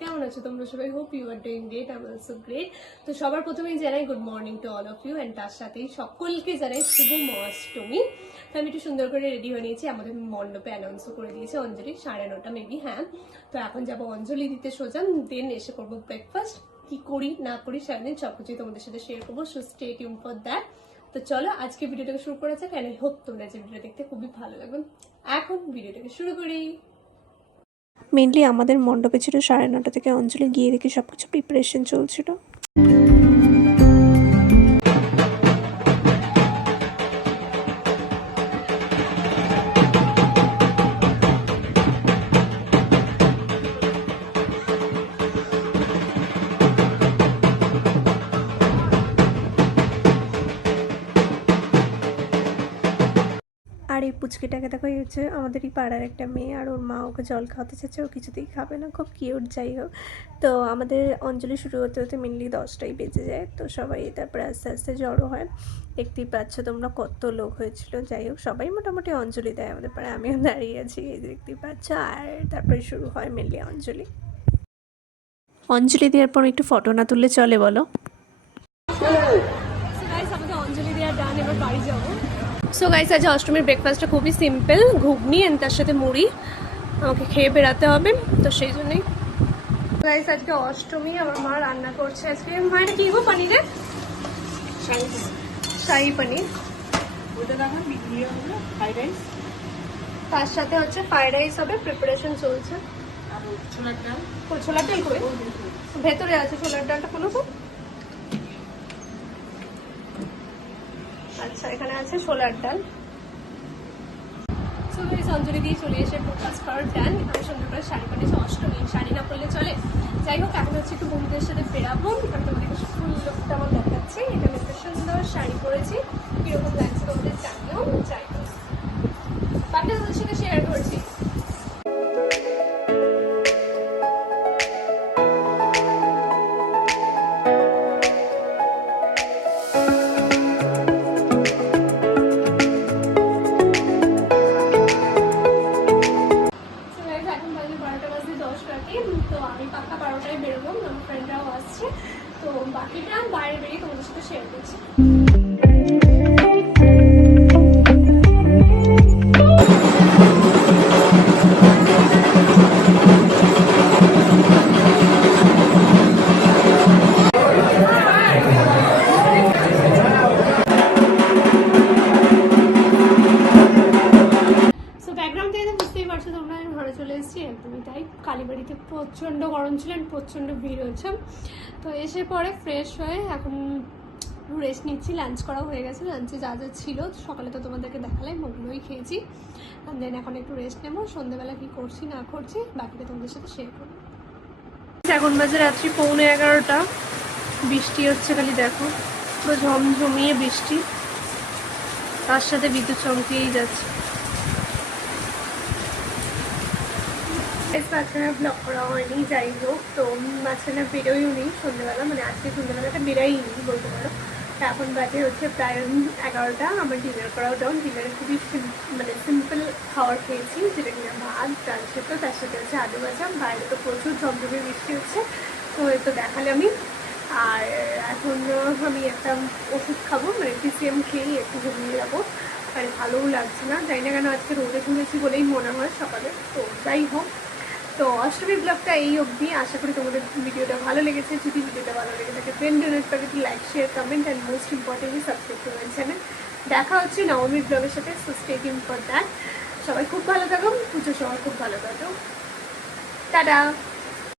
কেমন আছো তোমরা সবাই? Hope you are doing great, I am also great. তো সবার প্রথমেই জানাই good morning to all of you, and তার সাথেই সকলকে জানাই শুভ অষ্টমী। তো আমি একটু সুন্দর করে রেডি হয়ে নিয়েছি, আমাদের মণ্ডপে অ্যানাউন্সও করে দিয়েছে অঞ্জলি 9:30 মেবি। হ্যাঁ, তো এখন যাবো অঞ্জলি দিতে সোজা, দেন এসে করবো ব্রেকফাস্ট। কি করি না করি সারাদিন সবকিছুই তোমাদের সাথে শেয়ার করবো, so stay tune for that. তো চলো আজকে ভিডিওটাকে শুরু করা যাক, অ্যান্ড আই হোপ তোমরা যে ভিডিওটা দেখতে খুবই ভালো লাগবে। এখন ভিডিওটাকে শুরু করি। মেনলি আমাদের মণ্ডপে ছিল 9:30 থেকে, অঞ্জলি গিয়ে দেখি সব কিছু প্রিপারেশন চলছিল। আর এই পুচকিটাকে দেখো, হচ্ছে আমাদেরই পাড়ার একটা মেয়ে, আর ওর মা ওকে জল খাওয়াতে চাচ্ছে, ও কিছুতেই খাবে না, খুব কিউট। যাই হোক, তো আমাদের অঞ্জলি শুরু হতে হতে মেনলি 10টাই বেজে যায়। তো সবাই তারপরে আস্তে আস্তে জড়ো হয়। দেখতেই পাচ্ছ তোমরা কত লোক হয়েছিল। যাই হোক, সবাই মোটামুটি অঞ্জলি দেয় আমাদের পাড়ায়, আমিও দাঁড়িয়ে আছি, এই দেখতেই পাচ্ছ। আর তারপরে শুরু হয় মেনলি অঞ্জলি দেওয়ার পর একটু ফটো না তুললে চলে বলো? অঞ্জলি দেওয়া ডান, এবার বাড়ি যাবো। সো গাইস, আজ অষ্টমীর ব্রেকফাস্টটা খুবই সিম্পল, ঘুগনি এন্ড তার সাথে মুড়ি। আমাকে খেয়ে বেরাতে হবে, তো সেই জন্যই। গাইস, আজকে অষ্টমী, আমার মা রান্না করছে আজকে। মা, এটা কি গো? পনিরে শাহী পনির, তার সাথে হচ্ছে ফ্রাইড রাইস হবে, প্রিপারেশন চলছে। ছোলার ডাল করে ভেতরে আছে, ছোলার ডালটা কোনো তো। আচ্ছা, এখানে আছে ছোলার ডাল। অঞ্জলি দিয়ে চলে এসে ব্রেকফাস্ট করার ডান। আমি সুন্দর করে শাড়ি পরেছি, অষ্টমী শাড়ি না পরলে চলে। যাই হোক, এখন হচ্ছে একটু বন্ধুদের সাথে বেরাবো। আমি তোমাদেরকে ফুল লুকটা আমার দেখাচ্ছি। এটা আমি একটা সুন্দর শাড়ি পরেছি, কিরকম লাগছে তোমাদের জানিও। যাই হোক, বাকিটা তোমাদের সাথে শেয়ার করছি। তো আমি পাক্কা 12টায় বেরোবো, আমার ফ্রেন্ডরাও আসছে। তো বাকিটা বাইরে বেরিয়ে তোমাদের সাথে শেয়ার করছি। চলে এসেছি একদমই তাই। কালীবাড়িতে প্রচণ্ড গরম ছিল, প্রচণ্ড ভিড় হচ্ছে। তো এসে পরে ফ্রেশ হয়ে এখন রেস্ট নিচ্ছি। লাঞ্চ করা হয়ে গেছে, লাঞ্চে যা যা ছিল সকালে তো তোমাদেরকে দেখালাম, ওগুলোই খেয়েছি। দেন এখন একটু রেস্ট নেবো, সন্ধ্যেবেলা কি করছি না করছি বাকিটা তোমাদের সাথে শেয়ার করবো। এখন বাজে রাত্রি 11:15। বৃষ্টি হচ্ছে, খালি দেখো পুরো ঝমঝমিয়ে বৃষ্টি, তার সাথে বিদ্যুৎ চমকিয়েই যাচ্ছে। মাঝখানে ব্লগ করা হয়নি, যাই হোক। তো মাঝখানে বেরোইও নি সন্ধ্যেবেলা, মানে আজকে সন্ধ্যেবেলাটা বেরোইনি বলতে পারো। তো এখন বাজে হচ্ছে প্রায় 11টা। আমার ডিনার করাও ডাউন। ডিনারে খুবই মানে সিম্পল খাবার খেয়েছি, যেটা কিনা ভাত, ডাল সেদ্ধ, তার সাথে হচ্ছে আলু ভাজা। বাইরে তো প্রচুর ঝমঝমে বৃষ্টি হচ্ছে, তো তো দেখালে আমি। আর এখন আমি একটা ওষুধ খাবো, মানে PCM খেয়েই একটু ঘুমিয়ে যাবো। আর ভালোও লাগছে না, জানি না কেন আজকে রোদে ঘুমেছি বলেই মনে হয় সকালে। তো যাই হোক, তো অষ্টমী ব্লগটা এই অবধি। আশা করি তোমাদের ভিডিওটা ভালো লেগেছে। যদি ভিডিওটা ভালো লেগে থাকে দেন ডোনেট করে like, share, comment and most importantly subscribe করে মাই চ্যানেল। দেখা হচ্ছে নবমীর ব্লগের সাথে, so stay tune for that. সবাই খুব ভালো থাকো, পুজো সবাই খুব ভালো থাকো। টাটা।